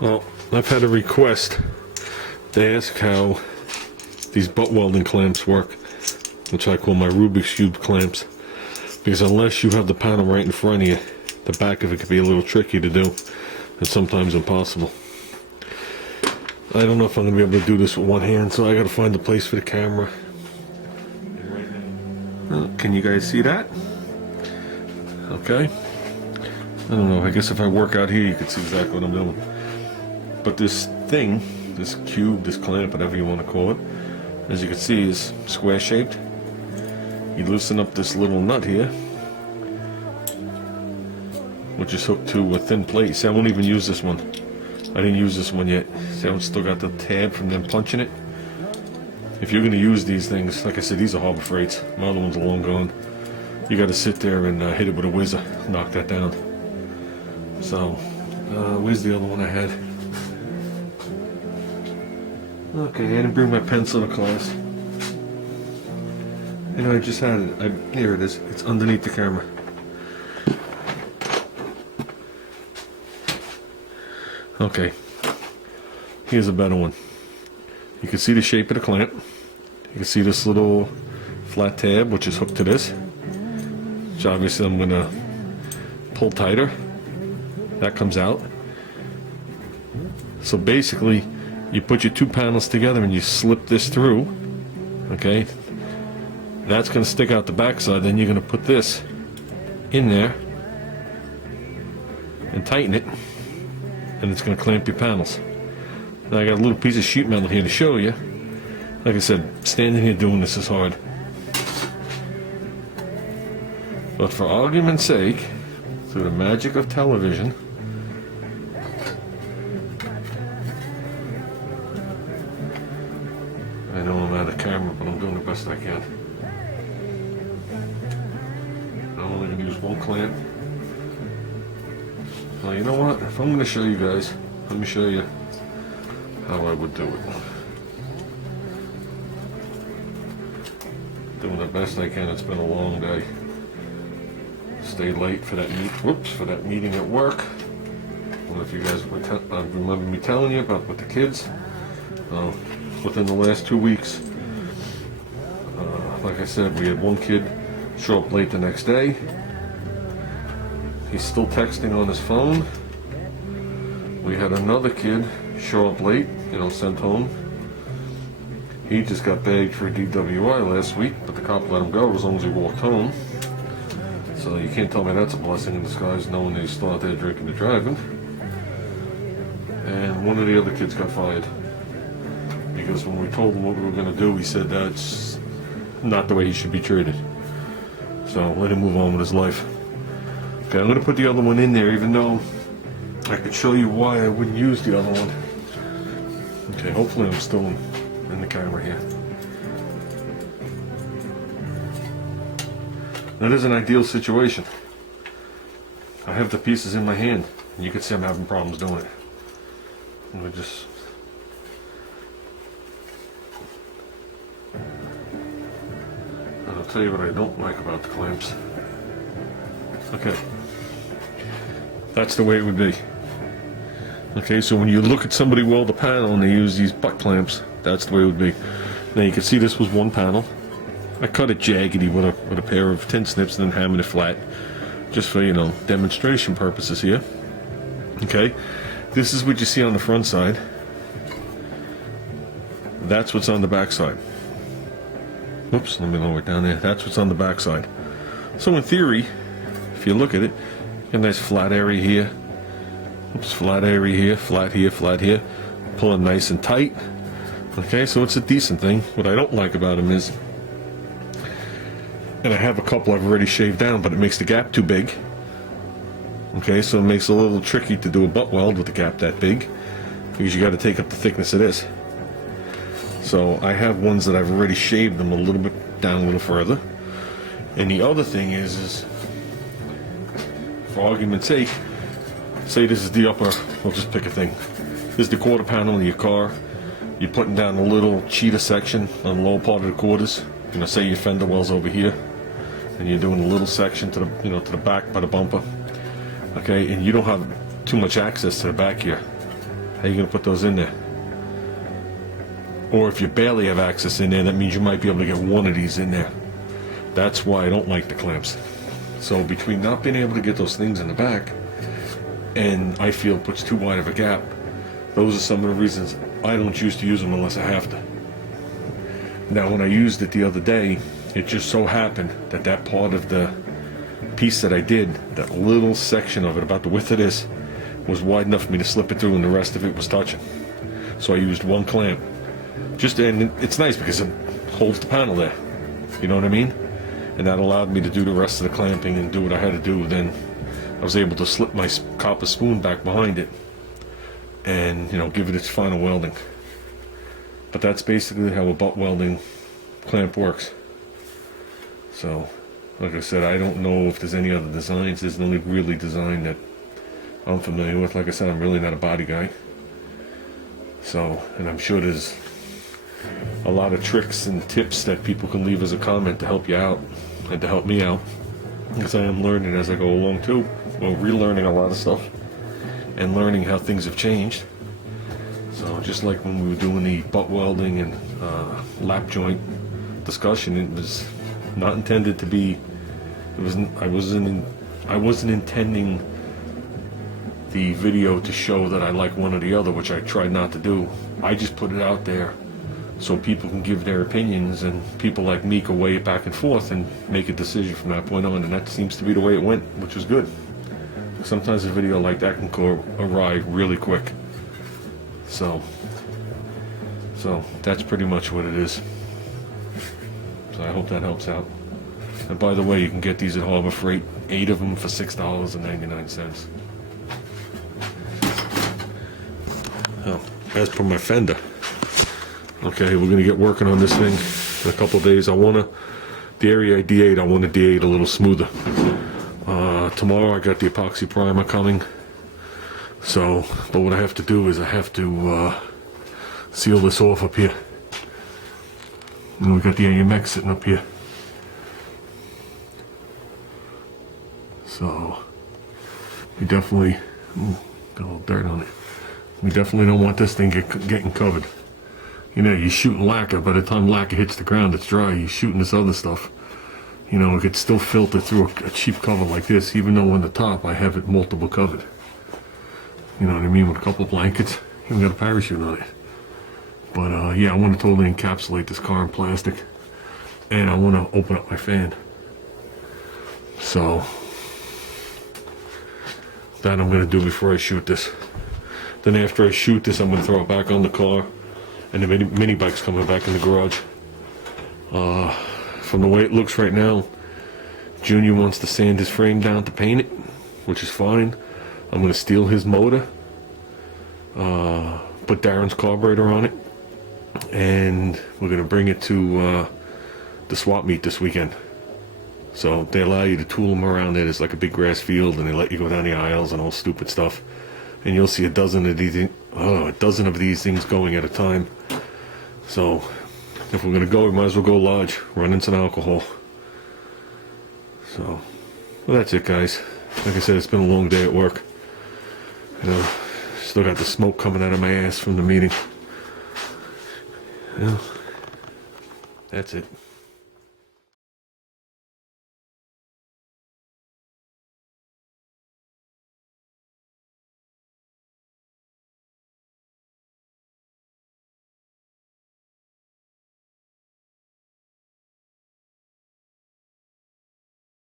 Well, I've had a request to ask how these butt welding clamps work, which I call my Rubik's Cube clamps, because unless you have the panel right in front of you, the back of it can be a little tricky to do and sometimes impossible. I don't know if I'm going to be able to do this with one hand, so I got to find a place for the camera. Can you guys see that? Okay. I don't know, I guess if I work out here you can see exactly what I'm doing. But this thing, this cube, this clamp, whatever you want to call it, as you can see is square shaped. You loosen up this little nut here, which is hooked to a thin plate. See, I won't even use this one. I didn't use this one yet. See how it's still got the tab from them punching it? If you're going to use these things, like I said, these are Harbor Freights. My other ones are long gone. You got to sit there and hit it with a whizzer, knock that down. So, where's the other one I had? Okay, I didn't bring my pencil to class. You know, I just had it. Here it is. It's underneath the camera. Okay. Here's a better one. You can see the shape of the clamp. You can see this little flat tab, which is hooked to this. Which obviously I'm going to pull tighter. That comes out. So basically, you put your two panels together and you slip this through. Okay? That's going to stick out the backside. Then you're going to put this in there and tighten it. And it's going to clamp your panels. Now I got a little piece of sheet metal here to show you. Like I said, standing here doing this is hard. But for argument's sake, through the magic of television, I know I'm out of camera, but I'm doing the best I can. I'm only going to use one clamp. Well, you know what? If I'm going to show you guys, let me show you how I would do it. Doing the best I can. It's been a long day. Stayed late for that for that meeting at work. Well, if you guys remember me telling you about with the kids, within the last 2 weeks, like I said, we had one kid show up late the next day. He's still texting on his phone. We had another kid show up late, sent home. He just got bagged for a DWI last week, but the cop let him go as long as he walked home. So you can't tell me that's a blessing in disguise, knowing that he's still out there drinking and driving. And one of the other kids got fired. Because when we told him what we were going to do, he said that's not the way he should be treated. So let him move on with his life. Okay, I'm going to put the other one in there, even though I could show you why I wouldn't use the other one. Okay, hopefully I'm still in the camera here. That is an ideal situation. I have the pieces in my hand, and you can see I'm having problems doing it. Let me just... I'll tell you what I don't like about the clamps. Okay. That's the way it would be. Okay, so when you look at somebody weld a panel and they use these butt clamps, that's the way it would be. Now you can see this was one panel. I cut it jaggedy with a pair of tin snips and then hammered it flat, just for, demonstration purposes here. Okay, this is what you see on the front side. That's what's on the back side. Oops, let me lower it down there. That's what's on the back side. So in theory, if you look at it, a nice flat area here. Oops, flat area here, flat here, flat here. Pull it nice and tight. Okay, so it's a decent thing. What I don't like about them is, and I have a couple I've already shaved down, but it makes the gap too big. Okay, so it makes it a little tricky to do a butt weld with a gap that big, because you got to take up the thickness of this. So I have ones that I've already shaved them a little bit down a little further. And the other thing is for argument's sake, say this is the upper, I'll just pick a thing. This is the quarter panel of your car. You're putting down a little cheater section on the lower part of the quarters. Say your fender well's over here, and you're doing a little section to the, to the back by the bumper. Okay, and you don't have too much access to the back here. How are you going to put those in there? Or if you barely have access in there, that means you might be able to get one of these in there. That's why I don't like the clamps. So between not being able to get those things in the back, and I feel it puts too wide of a gap, those are some of the reasons I don't choose to use them unless I have to. Now when I used it the other day, it just so happened that that part of the piece that I did, that little section of it about the width of this, was wide enough for me to slip it through, and the rest of it was touching. So I used one clamp. And it's nice because it holds the panel there. You know what I mean? And that allowed me to do the rest of the clamping and do what I had to do. Then I was able to slip my copper spoon back behind it and, you know, give it its final welding. But that's basically how a butt welding clamp works. So, like I said, I don't know if there's any other designs. There's the only really design that I'm familiar with. Like I said, I'm really not a body guy. So, and I'm sure there's a lot of tricks and tips that people can leave as a comment to help you out and to help me out, because I am learning as I go along too. Well, relearning a lot of stuff and learning how things have changed. So just like when we were doing the butt welding and lap joint discussion, it was not intended to be. I wasn't intending the video to show that I like one or the other, which I tried not to do. I just put it out there so people can give their opinions, and people like me can weigh it back and forth and make a decision from that point on, and that seems to be the way it went, which was good. Sometimes a video like that can go awry really quick. So that's pretty much what it is. So I hope that helps out. And by the way, you can get these at Harbor Freight, 8 of them for $6.99. Oh, as per my fender. Okay, we're gonna get working on this thing in a couple of days. The area I D8, I want to D8 a little smoother. Tomorrow I got the epoxy primer coming. So, but what I have to do is I have to seal this off up here. And we got the AMX sitting up here. So, we definitely, got a little dirt on it. We definitely don't want this thing getting covered. You know, you're shooting lacquer, by the time lacquer hits the ground, it's dry. You're shooting this other stuff. You know, it could still filter through a cheap cover like this, even though on the top I have it multiple covered. You know what I mean? With a couple of blankets, even got a parachute on it. But yeah, I want to totally encapsulate this car in plastic. And I want to open up my fan. So, that I'm going to do before I shoot this. Then after I shoot this, I'm going to throw it back on the car. And the mini bike's coming back in the garage. From the way it looks right now, Junior wants to sand his frame down to paint it, which is fine. I'm going to steal his motor, put Darren's carburetor on it, and we're going to bring it to the swap meet this weekend. So they allow you to tool them around there. There's like a big grass field, and they let you go down the aisles and all stupid stuff. And you'll see a dozen of these things going at a time. So if we're gonna go, we might as well go large, run in some alcohol. So, well, that's it, guys. Like I said, it's been a long day at work. You know, still got the smoke coming out of my ass from the meeting. Yeah, that's it.